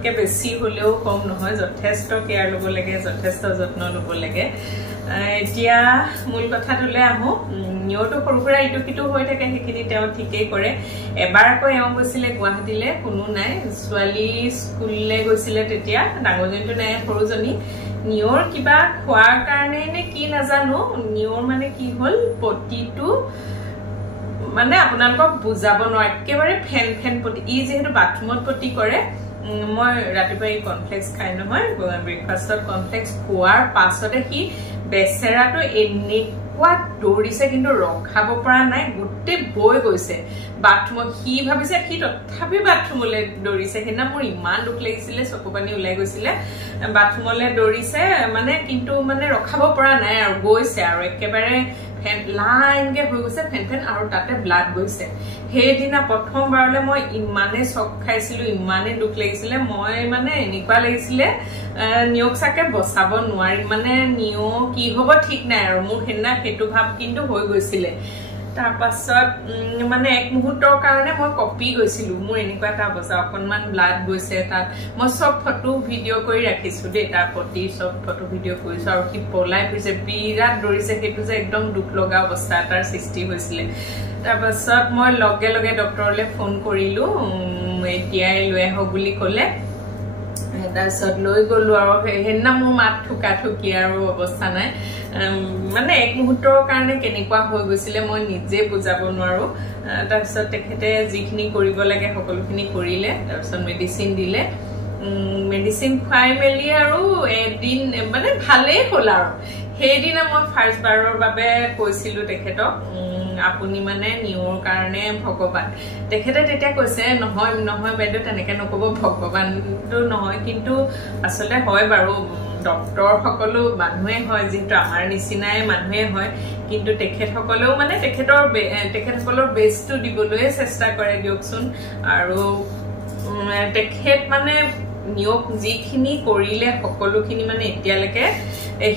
নিয়তকে বেছি হলেও কম নহয় যথেষ্ট কেয়াৰ ল'ব লাগে যথেষ্ট যত্ন ল'ব লাগে এতিয়া মূল কথাটোলে আহো নিয়তো সৰুকুৰা ইটো কিটো হৈ থাকে হেখিনি তেও ঠিকই কৰে এবাৰ আকৌ এও গৈছিলে গুৱাহাটীলে কোনো নাই ছোৱালী স্কুললে গৈছিলে তেতিয়া ডাঙৰজনীটো নাই সৰুজনী নিয়ৰ কিবা খোৱাৰ কাৰণে নে কি নাজানো নিয়ৰ মানে কি হল পটিটো মানে আপোনালোকক বুজাব নোৱাৰে একেবাৰে ফেন পটি ই যেহেতু বাথৰুমত পটি কৰে মই ৰাতিপুৱা কনফ্লেক্স খাই নহয় ব্ৰেকফাষ্টত কনফ্লেক্স খোৱাৰ পাছতে কি বেচেৰাটো এনেকুৱা দৌৰিছে কিন্তু ৰখাব পৰা নাই গুটে বৈ গৈছে বাথৰুমত কি ভাবিছে কি তথাপি বাথৰুমলৈ দৌৰিছে হেনা মোৰ ইমান দুখ লাগিছিলে চকুপানী ওলাই গৈছিলে বাথৰুমলৈ দৌৰিছে মানে কিন্তু মানে ৰখাব পৰা নাই আৰু গৈছে আৰু একেবাৰে ফেন লাইন কে হৈ গৈছে ফেন আৰু তাতে ব্লাড গৈছে হেদিনা প্ৰথমবাৰলে মই ইমানে শক খাইছিলো ইমানে দুখ লাগিছিলে মই মানে এনেকুৱা লাগিছিলে নিয়ক সাকে বসাব নোৱাৰি মানে নিয় কি হ'ব ঠিক নাই আৰু মোৰ হেনা হেতু ভাব কিন্তু হৈ গৈছিলে তাৰ পাছত মানে এক মুহূৰ্তৰ কাৰণে মই কপি গৈছিলো মোৰ এনেকুৱা এটা অৱস্থা অকনমান ব্লাড গৈছে তাত মই সব ফটো ভিডিও কৰি ৰাখিছো দে তাৰ প্ৰতি সব ফটো ভিডিও কৰিছো আৰু কি পলাই ফুৰিছে বিৰাট দৌৰিছে হেতু যে একদম দুখ লগা অৱস্থা তাৰ সৃষ্টি হৈছিলে তাৰ পাছত মই লগে লগে ডক্টৰলে ফোন কৰিলো এতিয়াই লৈ আহক বুলি ক'লে তাৰছত লৈ গলো আৰু হেনা মোৰ মাত ঠুকা ঠুকি আৰু অৱস্থা নাই মানে এক মুহূৰ্তৰ কাৰণে কেনেকুৱা হৈ গৈছিলে মই নিজে বুজাব নোৱাৰো তাৰছত তেখেতে যিখিনি কৰিব লাগে সকলোখিনি কৰিলে তাৰছত মেডিসিন দিলে মেডিসিন খাই মেলি আৰু এদিন মানে ভালেই হ'ল আৰু হেদিনা মই ফাৰ্স্ট বাৰৰ বাবে কৈছিলো তেখেতক আপুনি মানে নিয়ৰ কাৰণে ভগৱান তেখেতে তেতিয়া কৈছে নহয় নহয় বাইদেউ তেনেকে নকব ভগৱানটো নহয় কিন্তু আসলে হয় বাৰু ডক্টৰ সকলো মানুহে হয় যেটো আমাৰ নিচিনাই মানুহে হয় কিন্তু তেখেত সকলেও মানে তেখেত সকলৰ বেষ্টটো দিবলৈ চেষ্টা কৰে দিয়কচোন আৰু তেখেত মানে নিয়ক যিখিনি কৰিলে সকলোখিনি মানে এতিয়ালৈকে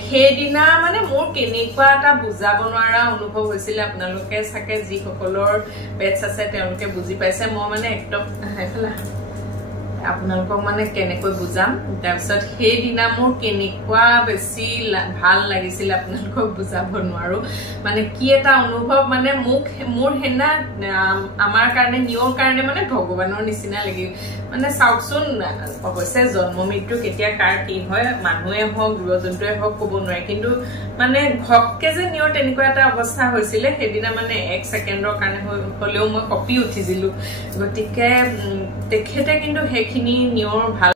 হেদিনা মানে মোৰ কেনেকুৱা এটা বুজাব নোৱাৰা অনুভৱ হৈছিল আপোনালোকে সাকে যি সকলৰ পেটছ আছে তেওঁলোকে বুজি পাইছে মই মানে একদম আপোনালোকক মানে কেনেকৈ বুজাম তাৰপিছত হেদিনা মোৰ কেনেকুৱা বেছি ভাল লাগিছিল আপোনালোকক বুজাব নোৱাৰো মানে কি এটা অনুভৱ মানে মোৰ হেনা আমাৰ কাৰণে নিয়ৰ কাৰণে মানে ভগৱানৰ নিচিনা লাগি মানে চাওকচোন অৱশ্যে জন্ম মৃত্যু কেতিয়া কাৰ কি হয় মানুহে হওক জীৱ-জন্তুৱে হওক ক'ব নোৱাৰে কিন্তু মানে ঘপকে যে নিয়ৰ তেনেকুৱা এটা অৱস্থা হৈছিলে হেদিনা মানে 1 সেকেন্ডৰ কাৰণে হলেও মই কপি উঠিছিলো গতিকে তেখেতে কিন্তু হেখিনি নিয়ৰ ভাল